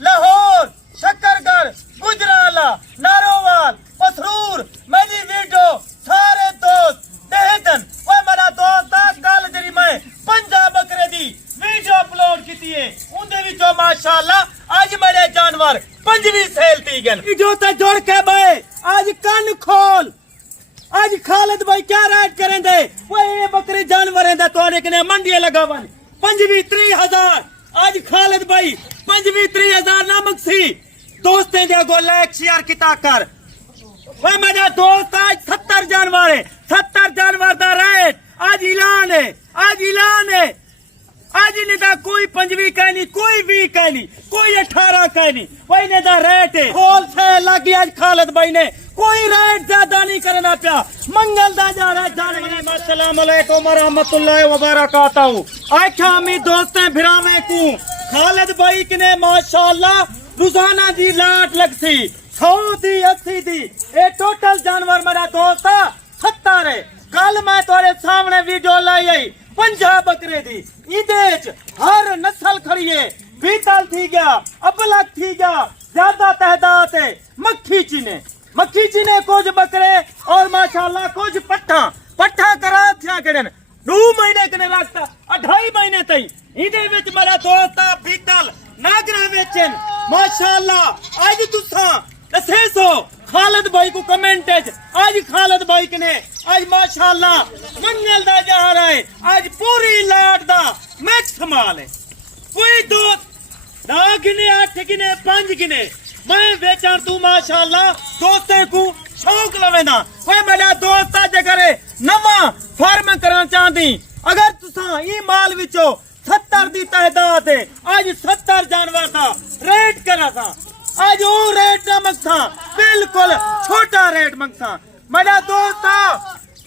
लाहौर, शकरगढ़, गुजराला, नारोवाल, पसरूर, मेदीवीडो, सारे दोस्त देहतन ओए मेरा दोस्त कल जरी मैं पंजाब बकरे दी वीडियो अपलोड की है उनदे विचों माशाअल्लाह आज मेरे जानवर पंजवी सेल थी गन वीडियो ते जोड़ के भाई आज कान खोल आज खालिद भाई क्या रेट करेंगे वो ये बकरे जानवर हैं तोड़े कने मंडियां लगावन पंजवी 3000 आज खालिद भाई पंजवी 3000 नामक सी दोस्तें दे गो लाइक शेयर किता कर वो मेरा दोस्त आज 70 जानवर है 70 जानवर दा रेट आज ऐलान है आज ने दा कोई पंजवी कहनी कोई भी कहनी कोई 18 कहनी वही ने दा रेट है होलसेल लगी आज खालिद भाई ने कोई रेट ज्यादा नहीं करना पिया मंगल दा जा रहा जानवर अस्सलाम वालेकुम व रहमतुल्लाहि व बरकातहू आख्या मी दोस्तें फिरावे को खालिद भाई ने माशाअल्लाह रोजाना दी लाट लगसी 100 दी 80 दी ए टोटल जानवर मेरा दोस्त 70 है कल मैं तोरे सामने वीडियो लाई आई पंजाब बकरे दी इदे हर नस्ल खड़ी है बीतल थी गया अबलक थी गया ज्यादा तहदात है मक्खी चीने कुछ बकरे और माशाल्लाह कुछ पट्ठा करा थिया कड़न 2 महीने कने रखता 2.5 महीने तई इदे विच मेरा दोस्त बीतल नागरा वेचन माशाल्लाह आज तुसा दसे सो खालिद भाई को कमेंट आज खालिद भाई ने आज माशाल्लाह मंगल दा जा रहा है आज पूरी लाट दा मैक्स माल है कोई दोस्त 9 गिने 8 गिने 5 गिने मैं बेचार तू माशाल्लाह दोस्ते को शौक लवेना कोई मेरा दोस्त आज करे नवा फार्म करना चाहती अगर तुसा ई माल विचो 70 दी तादाद है आज 70 जानवर था रेट करा था आज वो रेट न मंगता बिल्कुल छोटा रेट मंगता मेरा दोस्त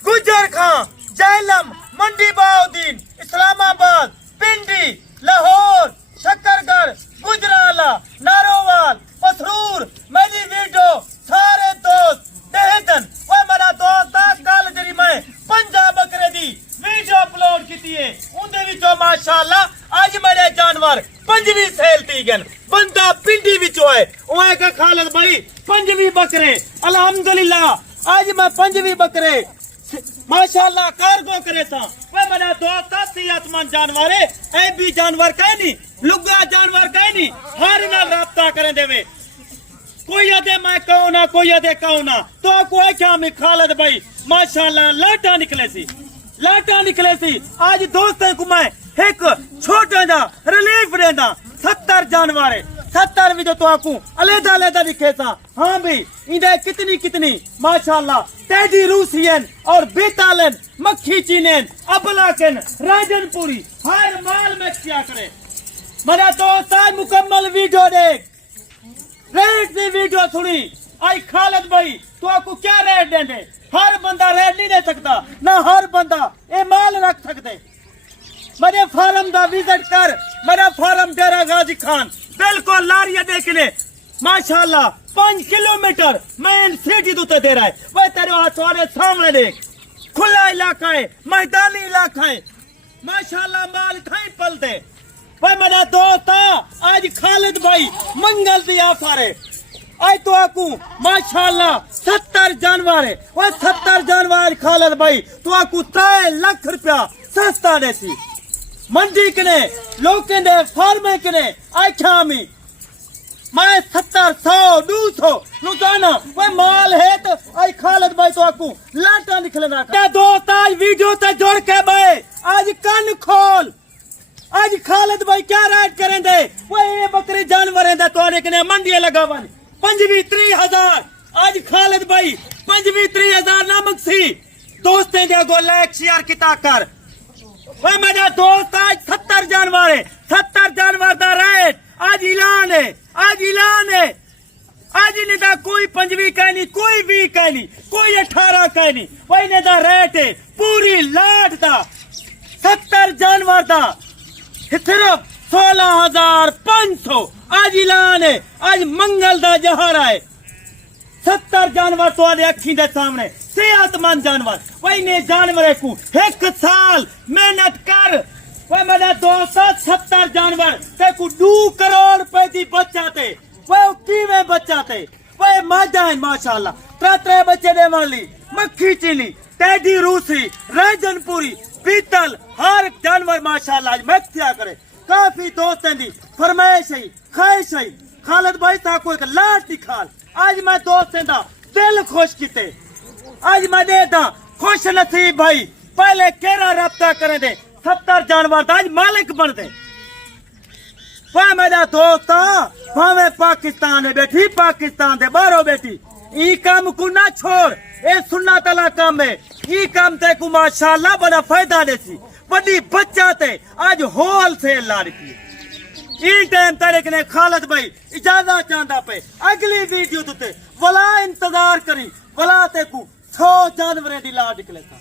गुजर खां जैलम मंडी बाउद्दीन इस्लामाबाद पिंडी लाहौर शकरगढ़ गुजराला नारोवाल पसरूर मेदीवीडो सारे दोस्त देहतन वो मेरा दोस्त कल जरी मैं पंजाब बकरे दी वीडियो अपलोड की है उनदे विचों माशाअल्लाह आज मेरे जानवर पंजवी सेल थी गन बंदा पिंडी विचों है ओए का खालिद भाई पंजवी बकरे अल्हम्दुलिल्लाह आज मैं पंजवी बकरे माशाअल्लाह कार्गो करे था वे मेरा दोस्त सेहतमंद जानवर है ए भी जानवर कहे नहीं लुगा जानवर कहे नहीं हर नाल राब्ता करें देवे कोई अदे मैं कहूं ना कोई अदे कहूं ना तो कोई क्या में खालिद भाई माशाअल्लाह लाटा निकले सी आज दोस्तें को मैं एक छोटा जा रिलीफ देंदा 70 जानवर है 70 भी तो आपको अलग दिखे था हाँ भी इधर कितनी माशाल्लाह टेडी रूसियन और बेतालन मक्खी चीनेन अबलाकन राजनपुरी हर माल में क्या करे मेरा दोस्त आज मुकम्मल वीडियो देख रेट की वीडियो सुनी आई खालिद भाई तो आपको क्या रेट देंगे हर बंदा रेट नहीं दे सकता ना हर बंदा ये माल रख सकते मेरे फार्म का विजिट कर मेरा फार्म डेरा गाजी खान बिल्कुल लारिया देखने माशाल्लाह 5 किलोमीटर मेन सिटी तो दे रहा है वह तेरे तुम्हारे सामने देख खुला इलाका है मैदानी इलाका है माशाल्लाह माल थाई पलते वह मेरा दोस्त आज खालिद भाई मंगल दिया फारे आज तो आपको माशाल्लाह 70 जानवर है वह 70 जानवर खालिद भाई तो आपको 3 लाख रुपया सस्ता देसी मंडी कने लोग फार्मे कने आख्या में मैं 70 100 200 रोजाना वह माल है तो आज खालिद भाई तो आपको लाटा निकलना दोस्त आज वीडियो ते जोड़ के भाई आज कान खोल आज खालिद भाई क्या रेट करेंगे वह ये बकरे जानवर है तोड़े कने मंडियां लगावन पंजवी 3000 आज खालिद भाई पंजवी 3000 नामक सी दोस्तें दे गो लाइक शेयर किता कर वह मेरा दोस्त आज 70 जानवर है 70 जानवर दा रेट आज ऐलान है आज ने दा कोई पंजवी कहनी कोई भी कहनी कोई 18 कहनी वही ने दा रेट है पूरी लाट दा 70 जानवर दा सिर्फ 16500 आज ऐलान है आज मंगल दा जहरा है 70 जानवर तुम्हारे अखी दे सामने सेहतमंद जानवर वही ने जानवर को 1 साल मेहनत कर वो मेरा दोस्त 70 जानवर ते को 2 करोड़ रुपए दी बचाते वो किवें बचाते वो माजा है माशाल्लाह त्रे बच्चे दे वाली मक्खी चिली टेडी रूसी राजनपुरी पीतल हर जानवर माशाल्लाह आज मख्तिया करे काफी दोस्तों दी फरमाइश है ख्वाहिश है खालिद भाई ता को एक लाट दिखाल आज मैं दोस्तों दा दिल खुश किते आज मैं दे दा खुश नसीब भाई पहले केरा रब्ता करे दे 70 जानवर दा आज मालिक बन दे वह मेरा दोस्त भावे पाकिस्तान में बैठी पाकिस्तान दे बाहरों बैठी ई काम को ना छोड़ ए सुन्ना तला काम है ई काम ते को माशाल्लाह बड़ा फायदा देसी बड़ी बच्चा ते आज होलसेल ला रखी ई टाइम तारीख ने खालिद भाई इजाजत चाहता पे अगली वीडियो ते वला इंतजार करी वला ते को 100 जानवरें दी ला निकले था।